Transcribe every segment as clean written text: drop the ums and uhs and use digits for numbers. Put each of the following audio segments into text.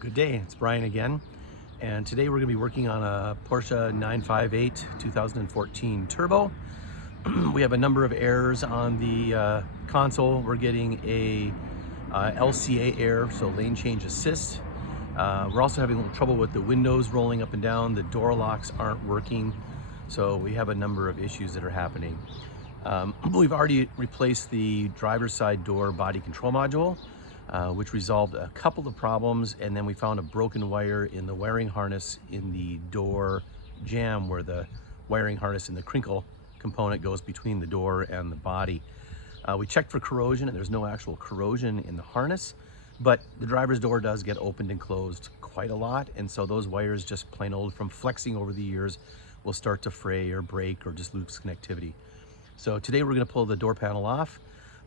Good day, it's Brian again, and today we're going to be working on a Porsche 958 2014 Turbo. We have a number of errors on the console. We're getting a LCA error, so lane change assist. We're also having a little trouble with the windows rolling up and down. The door locks aren't working, so we have a number of issues that are happening. We've already replaced the driver's side door body control module, which resolved a couple of problems, and then we found a broken wire in the wiring harness in the door jamb, where the wiring harness and the crinkle component goes between the door and the body. We checked for corrosion, and there's no actual corrosion in the harness, but the driver's door does get opened and closed quite a lot, and so those wires, just plain old from flexing over the years, will start to fray or break or just lose connectivity. So today we're going to pull the door panel off.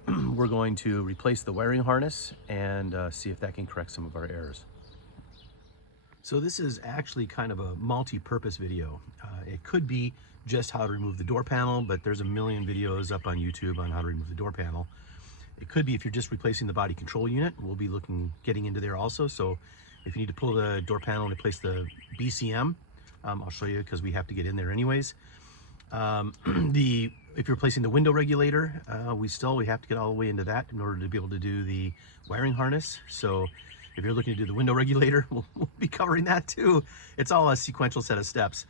We're going to replace the wiring harness and see if that can correct some of our errors. So this is actually kind of a multi-purpose video. It could be just how to remove the door panel, but there's a million videos up on YouTube on how to remove the door panel. It could be if you're just replacing the body control unit. We'll be getting into there also. So if you need to pull the door panel and replace the BCM, I'll show you, because we have to get in there anyways. If you're replacing the window regulator, we have to get all the way into that in order to be able to do the wiring harness. So if you're looking to do the window regulator, we'll be covering that too. It's all a sequential set of steps.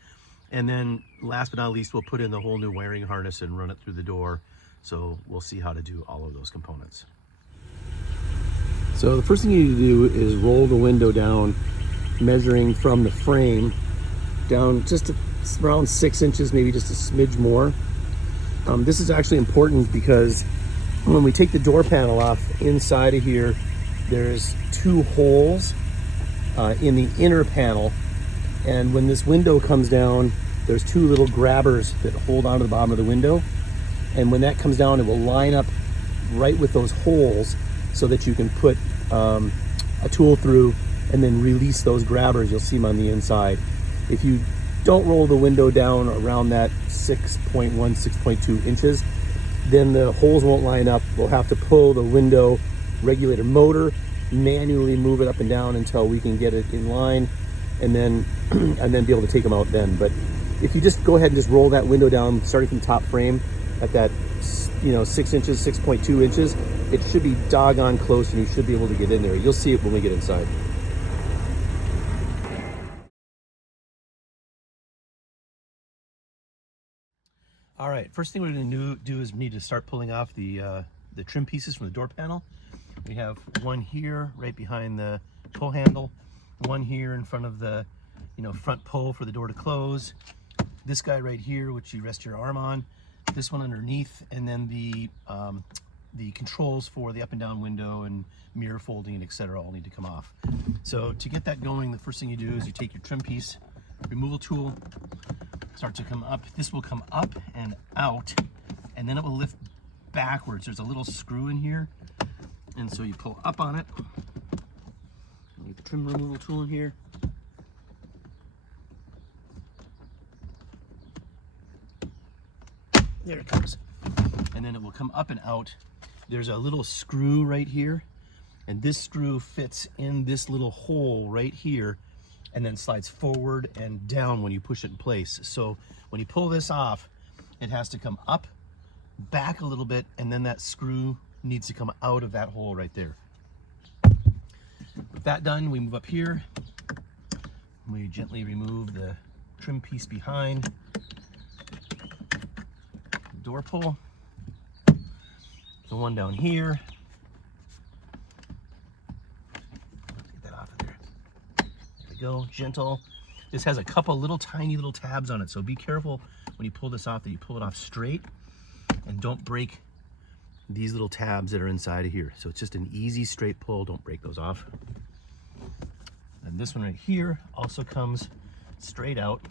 And then last but not least, we'll put in the whole new wiring harness and run it through the door. So we'll see how to do all of those components. So the first thing you need to do is roll the window down, measuring from the frame down just around 6 inches, maybe just a smidge more. This is actually important because when we take the door panel off, inside of here, there's 2 holes in the inner panel. And when this window comes down, there's 2 little grabbers that hold onto the bottom of the window. And when that comes down, it will line up right with those holes so that you can put a tool through and then release those grabbers. You'll see them on the inside. If you don't roll the window down around that 6.1, 6.2 inches, then the holes won't line up. We'll have to pull the window regulator motor, manually move it up and down until we can get it in line, and then be able to take them out then. But if you just go ahead and just roll that window down, starting from top frame at that 6 inches, 6.2 inches, it should be doggone close, and you should be able to get in there. You'll see it when we get inside. All right, first thing we're going to do is we need to start pulling off the trim pieces from the door panel. We have one here right behind the pull handle, one here in front of the front pull for the door to close, this guy right here which you rest your arm on, this one underneath, and then the controls for the up and down window and mirror folding and etc. all need to come off. So to get that going, the first thing you do is you take your trim piece removal tool, start to come up. This will come up and out, and then it will lift backwards. There's a little screw in here, and so you pull up on it. Get the trim removal tool in here. There it comes. And then it will come up and out. There's a little screw right here, and this screw fits in this little hole right here, and then slides forward and down when you push it in place. So when you pull this off, it has to come up, back a little bit, and then that screw needs to come out of that hole right there. With that done, we move up here. We gently remove the trim piece behind the door pull. The one down here. Get that off of there. There we go, gentle. This has a couple little tiny little tabs on it, so be careful when you pull this off that you pull it off straight and don't break these little tabs that are inside of here. So it's just an easy straight pull, don't break those off. And this one right here also comes straight out.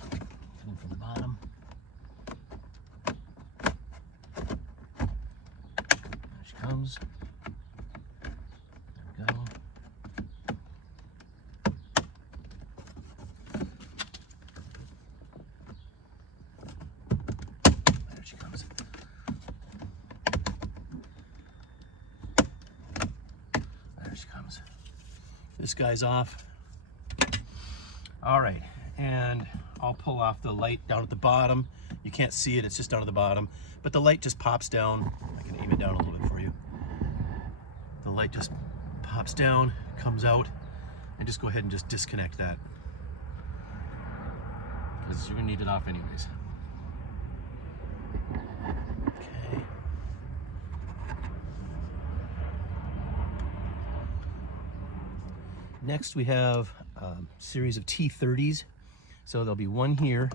Coming from the bottom. There she comes. There we go. There she comes. There she comes. This guy's off. All right, and I'll pull off the light down at the bottom. You can't see it, it's just down at the bottom, but the light just pops down. I can aim it down a little bit for you. The light just pops down, comes out, and just go ahead and just disconnect that, because you're gonna need it off anyways. Okay. Next we have a series of T30s. So there'll be one here,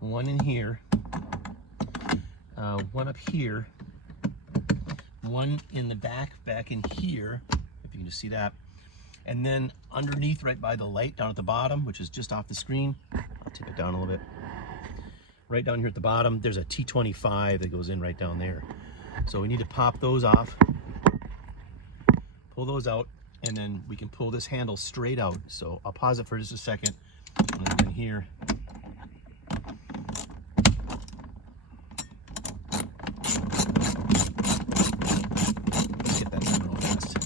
one in here, one up here, one in the back in here, if you can just see that. And then underneath, right by the light down at the bottom, which is just off the screen, I'll tip it down a little bit. Right down here at the bottom, there's a T25 that goes in right down there. So we need to pop those off, pull those out, and then we can pull this handle straight out. So I'll pause it for just a second. And then in here, let's get that done real fast.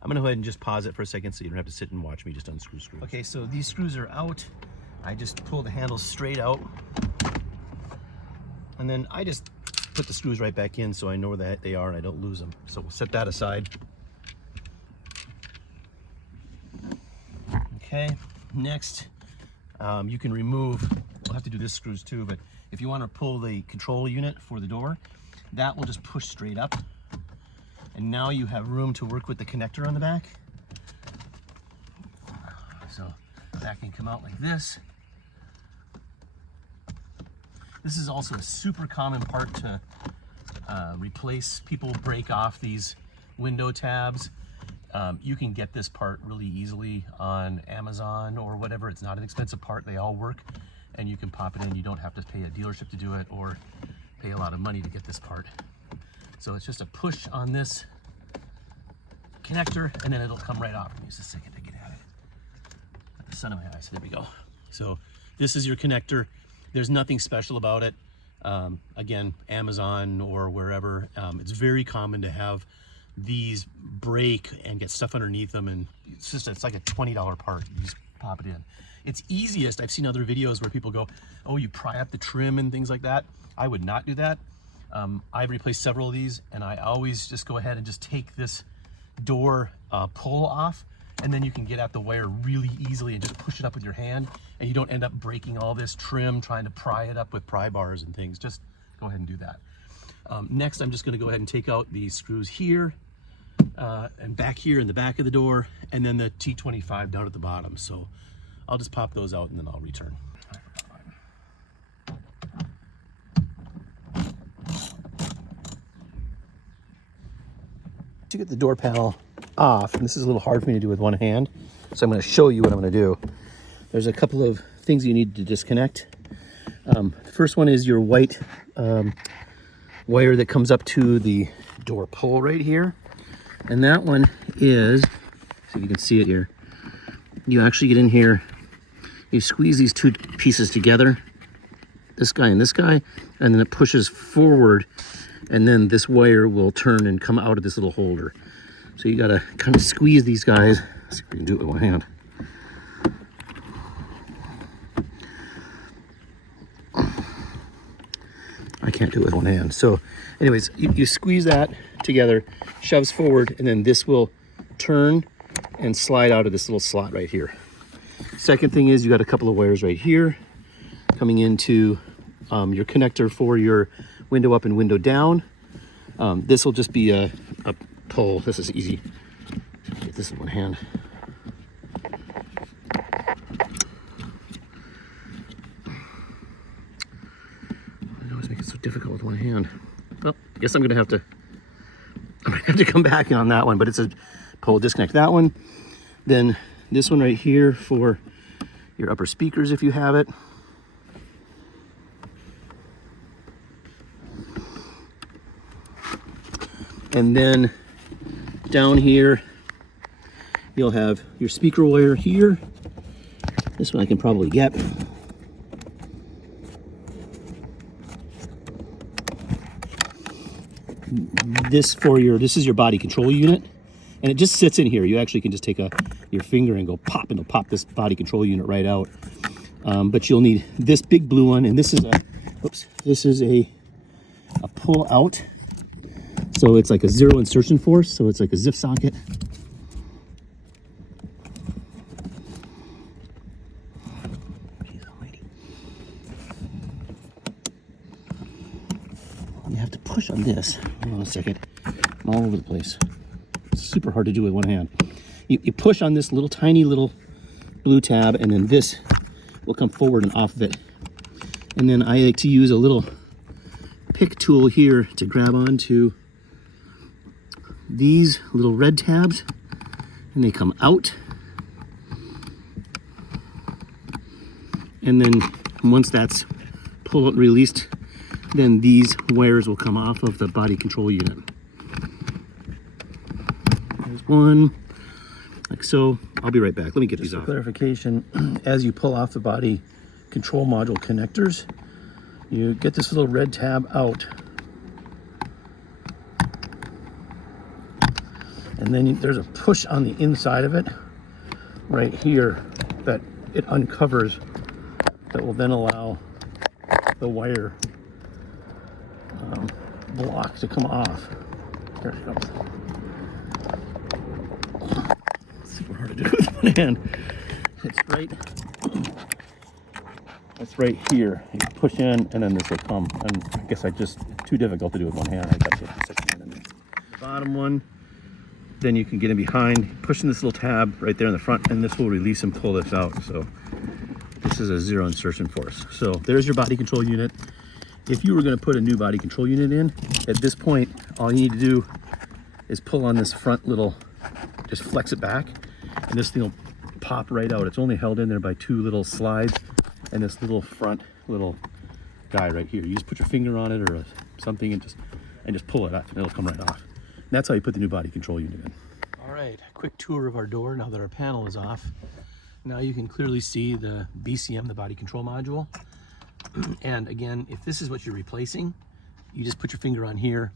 I'm gonna go ahead and just pause it for a second so you don't have to sit and watch me just unscrew screws. Okay, so these screws are out. I just pull the handle straight out, and then I just put the screws right back in so I know that they are and I don't lose them. So we'll set that aside. Okay, next, you can remove, we'll have to do this screws too, but if you want to pull the control unit for the door, that will just push straight up. And now you have room to work with the connector on the back. So that can come out like this. This is also a super common part to replace. People break off these window tabs. You can get this part really easily on Amazon or whatever. It's not an expensive part. They all work, and you can pop it in. You don't have to pay a dealership to do it or pay a lot of money to get this part. So it's just a push on this connector, and then it'll come right off. Give me just a second to get at it. At the sun of my eyes. There we go. So this is your connector. There's nothing special about it. Again, Amazon or wherever, it's very common to have these break and get stuff underneath them, and it's like a $20 part. You just pop it in. It's easiest. I've seen other videos where people go, oh, you pry up the trim and things like that. I would not do that. I've replaced several of these, and I always just go ahead and just take this door pull off, and then you can get at the wire really easily and just push it up with your hand, and you don't end up breaking all this trim trying to pry it up with pry bars and things. Just go ahead and do that. Next, I'm just going to go ahead and take out the screws here and back here in the back of the door, and then the T25 down at the bottom. So I'll just pop those out and then I'll return. To get the door panel off, and this is a little hard for me to do with one hand, so I'm going to show you what I'm going to do. There's a couple of things you need to disconnect. The first one is your white wire that comes up to the door pull right here, and that one is, see if you can see it here, you actually get in here, you squeeze these two pieces together, this guy and this guy, and then it pushes forward, and then this wire will turn and come out of this little holder. So you gotta kind of squeeze these guys. Let's see if we can do it with one hand. I can't do it with one hand. So anyways, you squeeze that together, shoves forward, and then this will turn and slide out of this little slot right here. Second thing is you got a couple of wires right here coming into your connector for your window up and window down. This will just be a pull. This is easy. Get this in one hand. I always make it so difficult with one hand. Well, I guess I'm gonna have to come back on that one, but it's a pull, disconnect that one. Then this one right here for your upper speakers if you have it. And then down here, you'll have your speaker wire here. This one I can probably get. this is your body control unit, and it just sits in here. You actually can just take your finger and go pop, and it'll pop this body control unit right out. But you'll need this big blue one, and this is a pull out. So it's like a zero insertion force, so it's like a zip socket. You have to push on this. Hold on a second. I'm all over the place. It's super hard to do with one hand. You push on this little tiny little blue tab, and then this will come forward and off of it. And then I like to use a little pick tool here to grab onto these little red tabs, and they come out. And then once that's pulled and released, then these wires will come off of the body control unit. There's one, like so. I'll be right back. Let me get these off. For clarification, as you pull off the body control module connectors, you get this little red tab out. And then there's a push on the inside of it, right here, that it uncovers, that will then allow the wire block to come off. There it goes. Super hard to do with one hand. It's right here. You push in, and then this will come. And I guess it's too difficult to do with one hand. I got the bottom one. Then you can get in behind, pushing this little tab right there in the front, and this will release and pull this out. So this is a zero insertion force. So there's your body control unit. If you were going to put a new body control unit in, at this point, all you need to do is pull on this front little, just flex it back, and this thing will pop right out. It's only held in there by two little slides and this little front little guy right here. You just put your finger on it or something and just pull it up, and it'll come right off. And that's how you put the new body control unit in. All right, quick tour of our door now that our panel is off. Now you can clearly see the BCM, the body control module. And again, if this is what you're replacing, you just put your finger on here,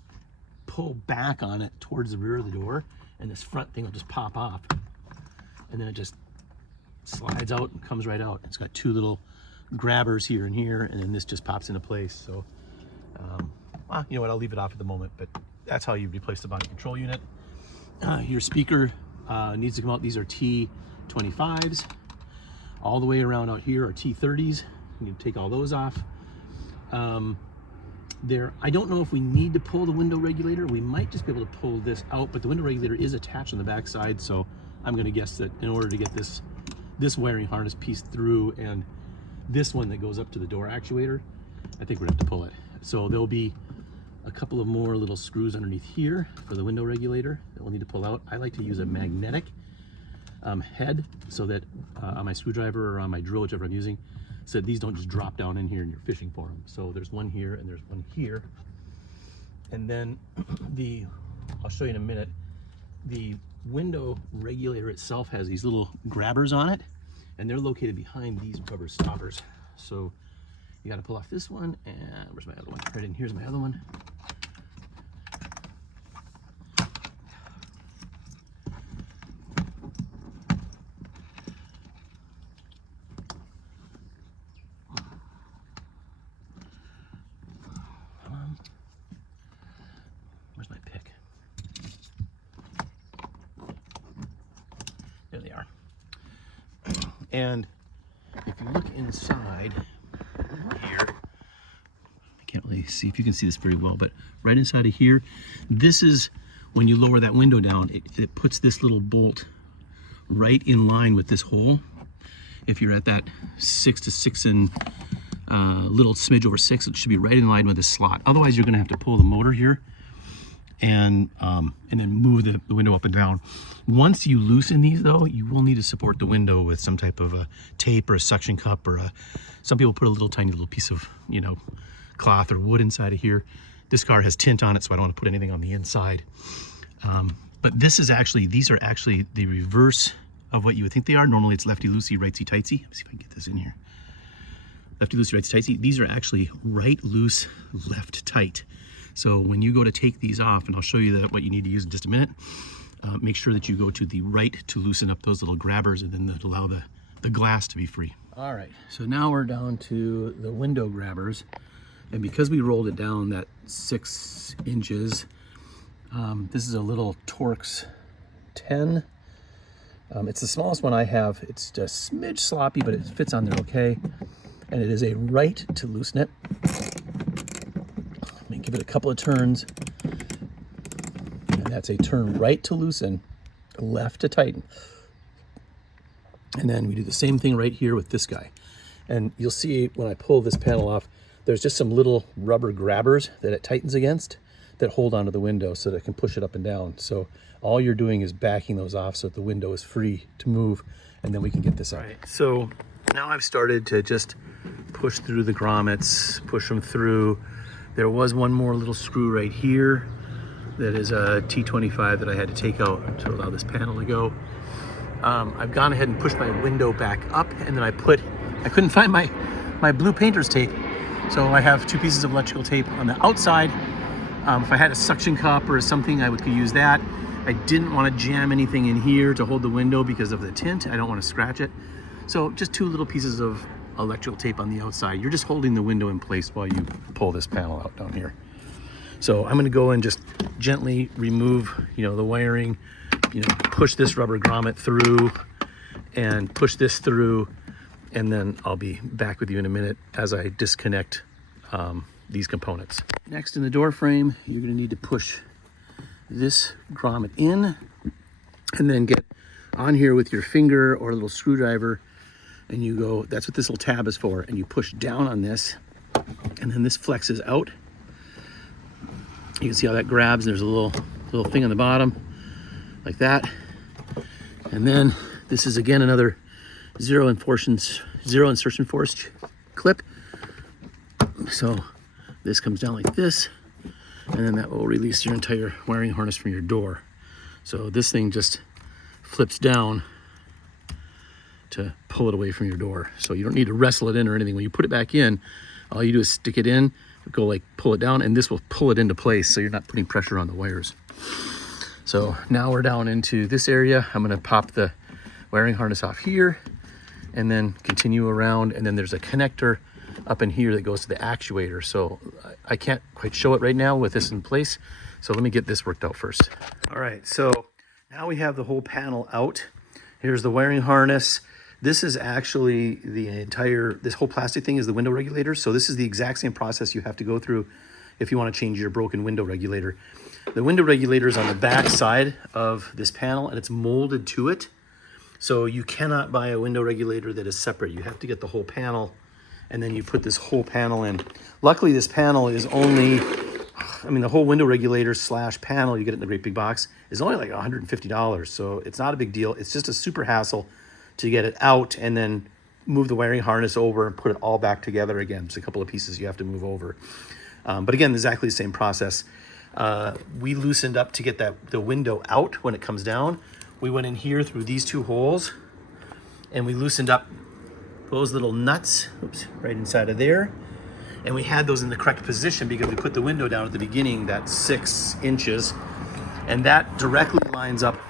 pull back on it towards the rear of the door, and this front thing will just pop off. And then it just slides out and comes right out. It's got two little grabbers here and here, and then this just pops into place. So, well, you know what, I'll leave it off at the moment, but that's how you replace the body control unit. Your speaker needs to come out. These are T25s. All the way around out here are T30s. You can take all those off. I don't know if we need to pull the window regulator. We might just be able to pull this out, but the window regulator is attached on the back side, so I'm going to guess that in order to get this wiring harness piece through and this one that goes up to the door actuator, I think we're going to have to pull it. So there'll be a couple of more little screws underneath here for the window regulator that we'll need to pull out. I like to use a magnetic head so that on my screwdriver or on my drill, whichever I'm using, so these don't just drop down in here and you're fishing for them. So there's one here and there's one here. And then I'll show you in a minute, the window regulator itself has these little grabbers on it, and they're located behind these rubber stoppers. So you got to pull off this one, and where's my other one? Right in here's my other one. Where's my pick? There they are. And if you look inside here, I can't really see if you can see this very well, but right inside of here, this is when you lower that window down, it puts this little bolt right in line with this hole. If you're at that 6 to 6 and little smidge over 6, it should be right in line with this slot. Otherwise, you're going to have to pull the motor here and then move the window up and down. Once you loosen these, though, you will need to support the window with some type of a tape or a suction cup, or some people put a tiny little piece of, cloth or wood inside of here. This car has tint on it, so I don't want to put anything on the inside. But these are actually the reverse of what you would think they are. Normally it's lefty loosey, rightsy tightsy. Let's see if I can get this in here. Lefty loosey, rightsy tightsy. These are actually right loose, left tight. So when you go to take these off, and I'll show you what you need to use in just a minute, make sure that you go to the right to loosen up those little grabbers, and then that allow the glass to be free. All right, so now we're down to the window grabbers. And because we rolled it down that 6 inches, this is a little Torx 10. It's the smallest one I have. It's just a smidge sloppy, but it fits on there okay. And it is a right to loosen it. Let me give it a couple of turns. And that's a turn right to loosen, left to tighten. And then we do the same thing right here with this guy. And you'll see when I pull this panel off, there's just some little rubber grabbers that it tightens against that hold onto the window so that it can push it up and down. So all you're doing is backing those off so that the window is free to move, and then we can get this out. Right, so now I've started to just push through the grommets, push them through. There was one more little screw right here that is a T25 that I had to take out to allow this panel to go. I've gone ahead and pushed my window back up, and then I couldn't find my blue painter's tape. So I have 2 pieces of electrical tape on the outside. If I had a suction cup or something, I could use that. I didn't want to jam anything in here to hold the window because of the tint. I don't want to scratch it. So just 2 little pieces of electrical tape on the outside. You're just holding the window in place while you pull this panel out down here. So I'm going to go and just gently remove, the wiring, push this rubber grommet through and push this through, and then I'll be back with you in a minute as I disconnect these components. Next, in the door frame, you're going to need to push this grommet in and then get on here with your finger or a little screwdriver, and you go, that's what this little tab is for, and you push down on this, and then this flexes out. You can see how that grabs. There's a little thing on the bottom like that, and then this is again another zero insertion force clip. So this comes down like this, and then that will release your entire wiring harness from your door. So this thing just flips down to pull it away from your door. So you don't need to wrestle it in or anything. When you put it back in, all you do is stick it in, go like pull it down, and this will pull it into place so you're not putting pressure on the wires. So now we're down into this area. I'm gonna pop the wiring harness off here and then continue around, and then there's a connector up in here that goes to the actuator. So I can't quite show it right now with this in place. So let me get this worked out first. All right, so now we have the whole panel out. Here's the wiring harness. This is actually this whole plastic thing is the window regulator. So this is the exact same process you have to go through if you want to change your broken window regulator. The window regulator is on the back side of this panel, and it's molded to it. So you cannot buy a window regulator that is separate. You have to get the whole panel, and then you put this whole panel in. Luckily, this panel is only, the whole window regulator / panel, you get it in the great big box, is only like $150. So it's not a big deal. It's just a super hassle to get it out and then move the wiring harness over and put it all back together again. It's a couple of pieces you have to move over. But again, exactly the same process. We loosened up to get the window out when it comes down. We went in here through these 2 holes, and we loosened up those little nuts, right inside of there. And we had those in the correct position because we put the window down at the beginning, that 6 inches. And that directly lines up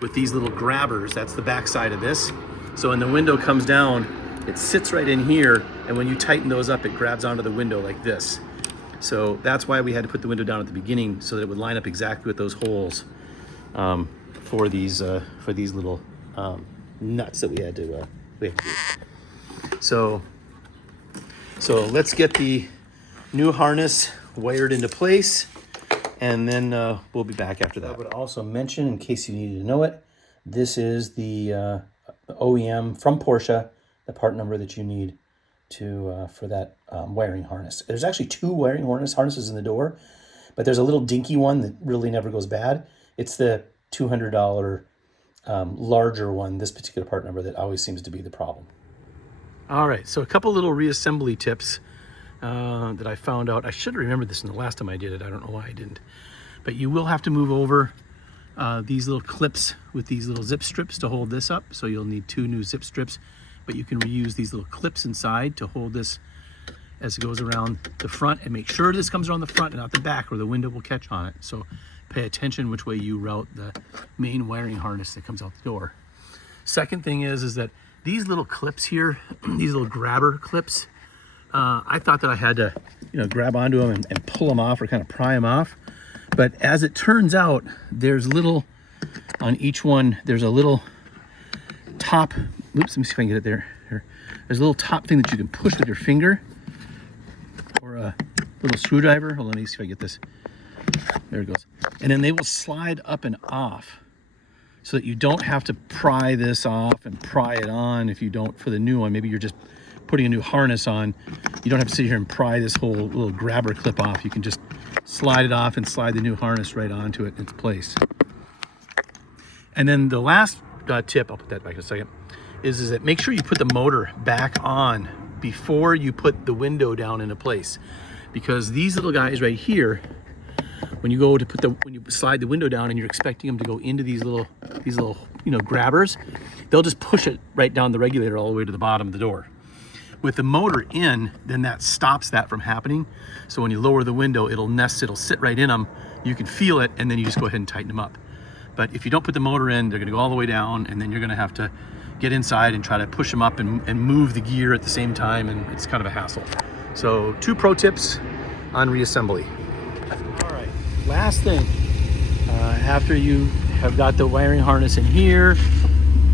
with these little grabbers. That's the back side of this. So when the window comes down, it sits right in here. And when you tighten those up, it grabs onto the window like this. So that's why we had to put the window down at the beginning, so that it would line up exactly with those holes for these little nuts that we had to do. So let's get the new harness wired into place, and then we'll be back after that. I would also mention, in case you needed to know it, this is the OEM from Porsche, the part number that you need for that wiring harness. There's actually 2 wiring harnesses in the door, but there's a little dinky one that really never goes bad. It's the $200 larger one, this particular part number, that always seems to be the problem. All right, so a couple little reassembly tips that I found out. I should have remembered this in the last time I did it. I don't know why I didn't. But you will have to move over these little clips with these little zip strips to hold this up. So you'll need 2 new zip strips, but you can reuse these little clips inside to hold this as it goes around the front, and make sure this comes around the front and not the back, or the window will catch on it. So pay attention which way you route the main wiring harness that comes out the door. Second thing is that these little clips here, these little grabber clips, I thought that I had to, grab onto them and pull them off, or kind of pry them off. But as it turns out, there's little, on each one, there's a little top, oops, let me see if I can get it there. Here. There's a little top thing that you can push with your finger, or a little screwdriver. Hold on, let me see if I get this. There it goes. And then they will slide up and off, so that you don't have to pry this off and pry it on. If you don't, for the new one, maybe you're just putting a new harness on, you don't have to sit here and pry this whole little grabber clip off. You can just slide it off and slide the new harness right onto it in its place. And then the last tip, I'll put that back in a second, is that make sure you put the motor back on before you put the window down into place. Because these little guys right here, when you go to when you slide the window down and you're expecting them to go into these little grabbers, they'll just push it right down the regulator all the way to the bottom of the door. With the motor in, then that stops that from happening. So when you lower the window, it'll sit right in them. You can feel it, and then you just go ahead and tighten them up. But if you don't put the motor in, they're gonna go all the way down, and then you're gonna have to get inside and try to push them up and move the gear at the same time, and it's kind of a hassle. So 2 pro tips on reassembly. All right, last thing, after you have got the wiring harness in here,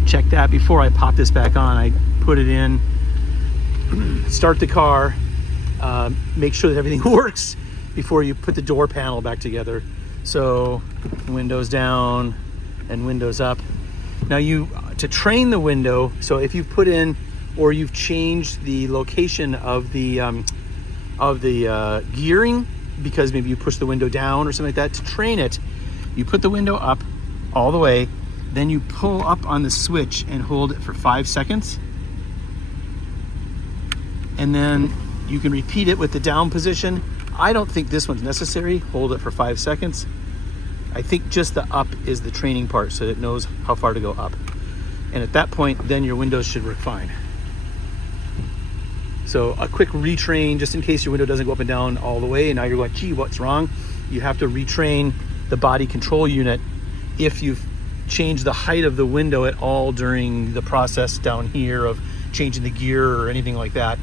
check that before I pop this back on. I put it in, start the car, make sure that everything works before you put the door panel back together. So windows down and windows up. Now to train the window, so if you've put in, or you've changed the location of the gearing, because maybe you push the window down or something like that, to train it, you put the window up all the way, then you pull up on the switch and hold it for 5 seconds. And then you can repeat it with the down position. I don't think this one's necessary. Hold it for 5 seconds. I think just the up is the training part, so that it knows how far to go up. And at that point, then your windows should work fine. So a quick retrain, just in case your window doesn't go up and down all the way, and now you're going, gee, what's wrong? You have to retrain the body control unit if you've changed the height of the window at all during the process down here of changing the gear or anything like that.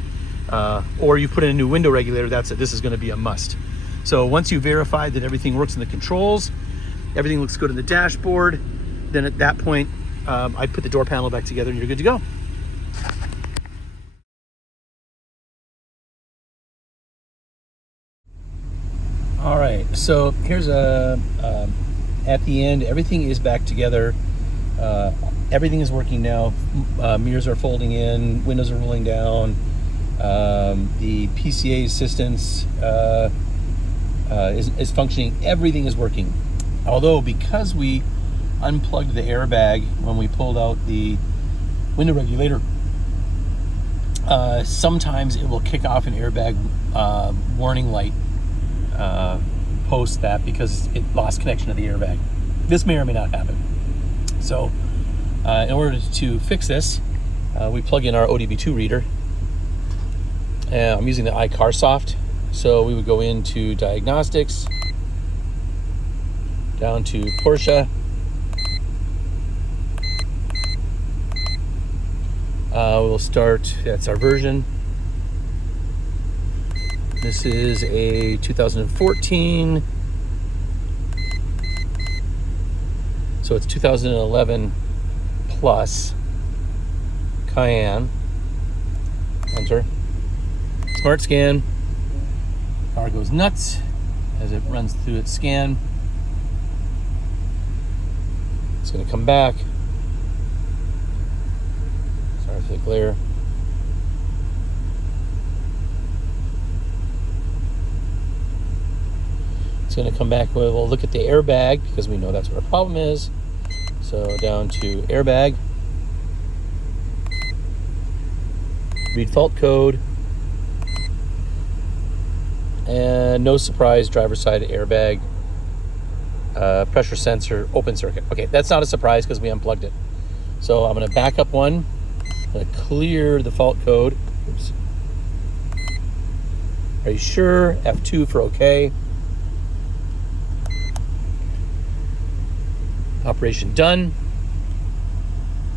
Or you put in a new window regulator, that's it. This is going to be a must. So once you verify that everything works in the controls, everything looks good in the dashboard, then at that point, I'd put the door panel back together and you're good to go. All right, so here's at the end, everything is back together. Everything is working now. Mirrors are folding in, windows are rolling down. The PCA assistance is functioning. Everything is working. Although, because we unplugged the airbag when we pulled out the window regulator, sometimes it will kick off an airbag warning light post that, because it lost connection to the airbag. This may or may not happen. So in order to fix this, we plug in our ODB2 reader. I'm using the iCarSoft. So we would go into diagnostics, down to Porsche. We'll start, that's our version. This is a 2014. So it's 2011 plus Cayenne. Enter. Smart scan. Car goes nuts as it runs through its scan. It's going to come back. Sorry for the glare. It's going to come back. We'll look at the airbag, because we know that's what our problem is. So down to airbag. Read fault code. And no surprise, driver's side airbag, pressure sensor, open circuit. Okay, that's not a surprise because we unplugged it. So I'm going to back up one. I'm going to clear the fault code. Oops. Are you sure? F2 for okay. Operation done.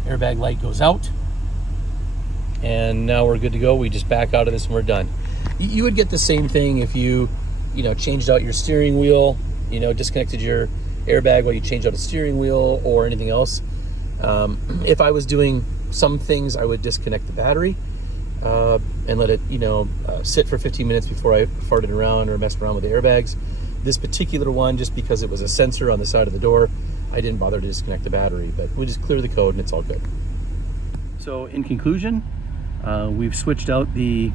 Airbag light goes out. And now we're good to go. We just back out of this and we're done. You would get the same thing if you changed out your steering wheel, disconnected your airbag while you changed out a steering wheel or anything else. If I was doing some things, I would disconnect the battery and let it, sit for 15 minutes before I farted around or messed around with the airbags. This particular one, just because it was a sensor on the side of the door, I didn't bother to disconnect the battery, but we just clear the code and it's all good. So in conclusion, we've switched out the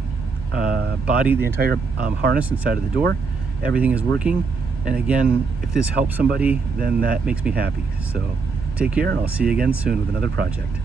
body, the entire harness inside of the door. Everything is working. And again, if this helps somebody, then that makes me happy. So take care, and I'll see you again soon with another project.